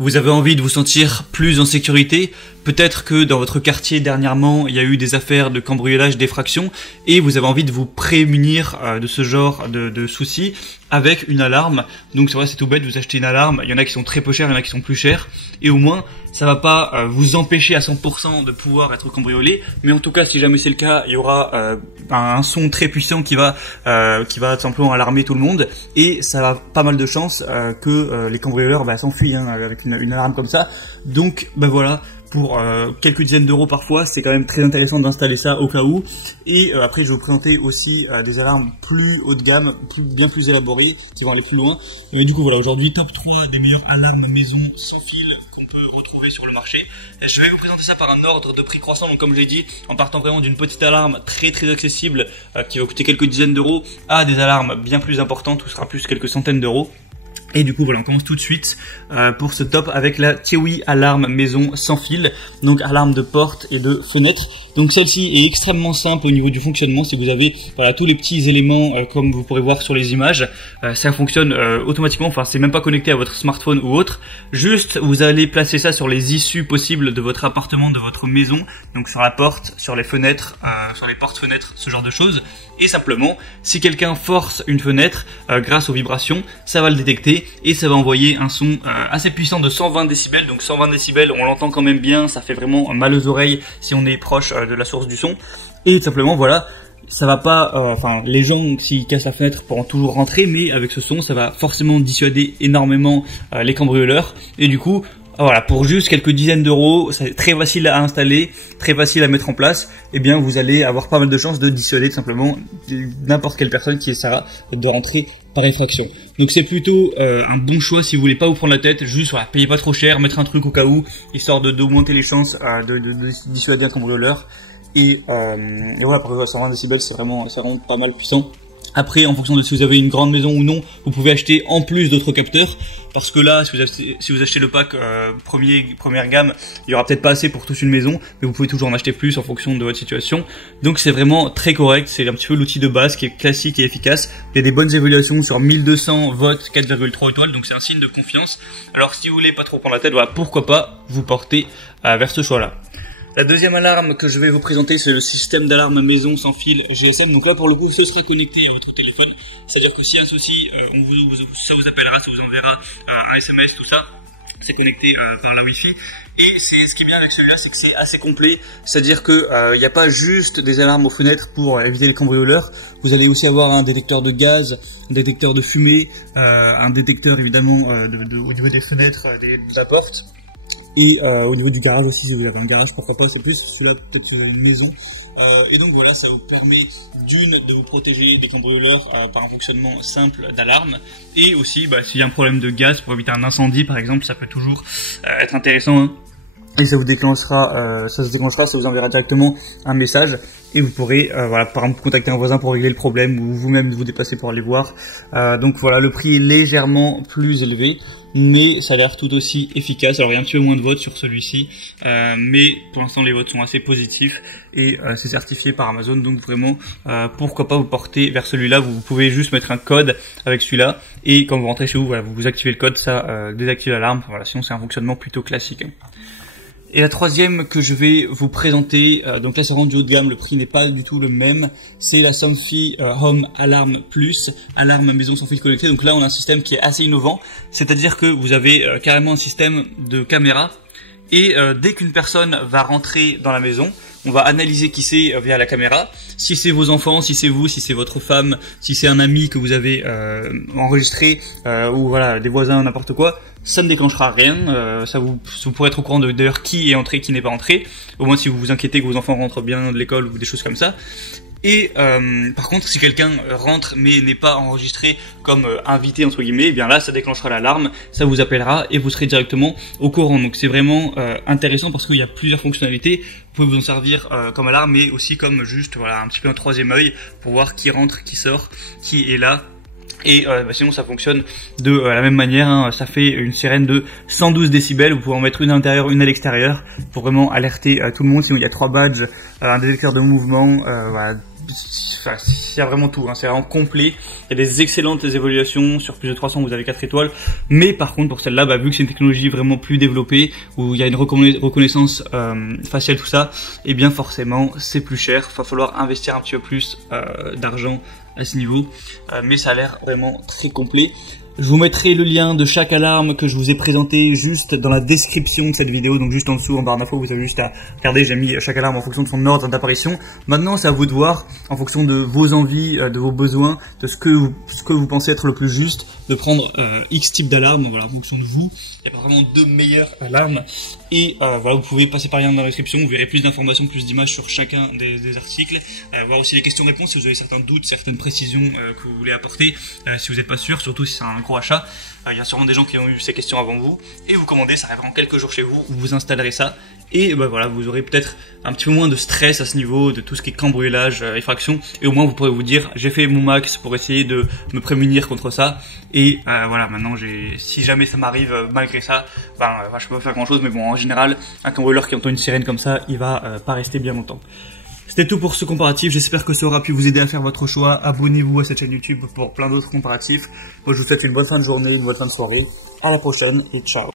Vous avez envie de vous sentir plus en sécurité. Peut-être que dans votre quartier dernièrement, il y a eu des affaires de cambriolage, d'effraction, et vous avez envie de vous prémunir de ce genre de soucis avec une alarme. Donc c'est vrai, c'est tout bête, vous achetez une alarme, il y en a qui sont très peu chères, il y en a qui sont plus chères, et au moins ça va pas vous empêcher à 100% de pouvoir être cambriolé, mais en tout cas si jamais c'est le cas, il y aura un son très puissant qui va tout simplement alarmer tout le monde, et ça a pas mal de chances que les cambrioleurs s'enfuient avec une alarme comme ça. Donc voilà, pour quelques dizaines d'euros parfois, c'est quand même très intéressant d'installer ça au cas où. Et après je vais vous présenter aussi des alarmes plus haut de gamme, bien plus élaborées, qui vont aller plus loin. Et du coup voilà, aujourd'hui top 3 des meilleures alarmes maison sans fil qu'on peut retrouver sur le marché. Je vais vous présenter ça par un ordre de prix croissant, donc comme je l'ai dit, en partant vraiment d'une petite alarme très accessible qui va coûter quelques dizaines d'euros à des alarmes bien plus importantes où ce sera plus quelques centaines d'euros. Et du coup voilà, on commence tout de suite pour ce top avec la Tiewi alarme maison sans fil, donc alarme de porte et de fenêtre. Donc celle-ci est extrêmement simple au niveau du fonctionnement. Si vous avez tous les petits éléments comme vous pourrez voir sur les images, ça fonctionne automatiquement, enfin c'est même pas connecté à votre smartphone ou autre. Juste vous allez placer ça sur les issues possibles de votre appartement, de votre maison, donc sur la porte, sur les fenêtres, sur les portes-fenêtres, ce genre de choses. Et simplement, si quelqu'un force une fenêtre grâce aux vibrations, ça va le détecter et ça va envoyer un son assez puissant de 120 décibels. Donc 120 décibels, on l'entend quand même bien, ça fait vraiment mal aux oreilles si on est proche de la source du son. Et simplement voilà, ça va pas, les gens s'ils cassent la fenêtre pourront toujours rentrer, mais avec ce son ça va forcément dissuader énormément les cambrioleurs. Et du coup voilà, pour juste quelques dizaines d'euros, c'est très facile à installer, très facile à mettre en place, et bien vous allez avoir pas mal de chances de dissuader tout simplement n'importe quelle personne qui essaiera de rentrer par effraction. Donc c'est plutôt un bon choix si vous voulez pas vous prendre la tête, juste voilà, payez pas trop cher, mettre un truc au cas où, histoire d'augmenter les chances de dissuader un cambrioleur. Et voilà, pour 120 décibels c'est vraiment pas mal puissant. Après, en fonction de si vous avez une grande maison ou non, vous pouvez acheter en plus d'autres capteurs, parce que là, si vous achetez le pack première gamme, il y aura peut-être pas assez pour toute une maison, mais vous pouvez toujours en acheter plus en fonction de votre situation. Donc c'est vraiment très correct, c'est un petit peu l'outil de base qui est classique et efficace. Il y a des bonnes évaluations sur 1200 votes, 4,3 étoiles, donc c'est un signe de confiance. Alors si vous voulez pas trop prendre la tête, voilà, pourquoi pas vous porter vers ce choix-là. La deuxième alarme que je vais vous présenter, c'est le système d'alarme maison sans fil GSM. Donc là, pour le coup, ce sera connecté à votre téléphone. C'est-à-dire que s'il y a un souci, ça vous appellera, ça vous enverra un SMS, tout ça. C'est connecté par la Wi-Fi. Et ce qui est bien avec celui-là, c'est que c'est assez complet. C'est-à-dire que il n'y a pas juste des alarmes aux fenêtres pour éviter les cambrioleurs. Vous allez aussi avoir un détecteur de gaz, un détecteur de fumée, un détecteur évidemment au niveau des fenêtres, de la porte. Et au niveau du garage aussi, si vous avez un garage, pourquoi pas, c'est plus celui-là, peut-être si vous avez une maison. Et donc voilà, ça vous permet de vous protéger des cambrioleurs par un fonctionnement simple d'alarme. Et aussi, s'il y a un problème de gaz, pour éviter un incendie par exemple, ça peut toujours être intéressant. Et ça vous déclenchera, ça vous enverra directement un message. Et vous pourrez, par exemple, contacter un voisin pour régler le problème ou vous-même vous déplacer pour aller voir. Donc voilà, le prix est légèrement plus élevé, mais ça a l'air tout aussi efficace. Alors il y a un petit peu moins de votes sur celui-ci, mais pour l'instant les votes sont assez positifs et c'est certifié par Amazon. Donc vraiment, pourquoi pas vous porter vers celui-là. Vous pouvez juste mettre un code avec celui-là et quand vous rentrez chez vous, voilà, vous activez le code, ça désactive l'alarme. Voilà, sinon c'est un fonctionnement plutôt classique. Et la troisième que je vais vous présenter, donc là c'est vraiment du haut de gamme, le prix n'est pas du tout le même, c'est la Somfy Home Alarm Plus, alarme maison sans fil connecté. Donc là on a un système qui est assez innovant, c'est-à-dire que vous avez carrément un système de caméra et dès qu'une personne va rentrer dans la maison, on va analyser qui c'est via la caméra. Si c'est vos enfants, si c'est vous, si c'est votre femme, si c'est un ami que vous avez enregistré ou voilà des voisins, n'importe quoi, ça ne déclenchera rien. Vous pourrez être au courant d'ailleurs qui est entré, qui n'est pas entré. Au moins si vous vous inquiétez que vos enfants rentrent bien de l'école ou des choses comme ça. Et par contre, si quelqu'un rentre mais n'est pas enregistré comme invité entre guillemets, eh bien là, ça déclenchera l'alarme, ça vous appellera et vous serez directement au courant. Donc c'est vraiment intéressant parce qu'il y a plusieurs fonctionnalités. Vous pouvez vous en servir comme alarme, mais aussi comme juste un petit peu un troisième œil pour voir qui rentre, qui sort, qui est là. Et sinon ça fonctionne de la même manière, ça fait une sirène de 112 décibels, vous pouvez en mettre une à l'intérieur, une à l'extérieur pour vraiment alerter tout le monde. Sinon il y a 3 badges, un détecteur de mouvement, enfin, il y a vraiment tout, hein, c'est vraiment complet. Il y a des excellentes évaluations, sur plus de 300 vous avez 4 étoiles, mais par contre pour celle-là, vu que c'est une technologie vraiment plus développée, où il y a une reconnaissance faciale, tout ça, et bien forcément c'est plus cher, il va falloir investir un petit peu plus d'argent à ce niveau, mais ça a l'air vraiment très complet. Je vous mettrai le lien de chaque alarme que je vous ai présenté juste dans la description de cette vidéo, donc juste en dessous en barre d'infos, vous avez juste à regarder, j'ai mis chaque alarme en fonction de son ordre d'apparition. Maintenant c'est à vous de voir, en fonction de vos envies, de vos besoins, de ce que vous pensez être le plus juste, de prendre X type d'alarme, voilà, en fonction de vous. Il y a vraiment 2 meilleures alarmes, et voilà, vous pouvez passer par le lien dans la description, vous verrez plus d'informations, plus d'images sur chacun des articles, voir aussi les questions-réponses si vous avez certains doutes, certaines précisions que vous voulez apporter, si vous n'êtes pas sûr, surtout si c'est un gros achat. Il y a sûrement des gens qui ont eu ces questions avant vous, et vous commandez, ça arrivera en quelques jours chez vous, vous installerez ça, et voilà, vous aurez peut-être un petit peu moins de stress à ce niveau, de tout ce qui est cambriolage, effraction, et au moins vous pourrez vous dire, j'ai fait mon max pour essayer de me prémunir contre ça, et voilà, maintenant si jamais ça m'arrive malgré ça, je peux pas faire grand chose, mais bon, en général, un cambrioleur qui entend une sirène comme ça, il va pas rester bien longtemps. C'était tout pour ce comparatif, j'espère que ça aura pu vous aider à faire votre choix. Abonnez-vous à cette chaîne YouTube pour plein d'autres comparatifs. Moi je vous souhaite une bonne fin de journée, une bonne fin de soirée. À la prochaine et ciao.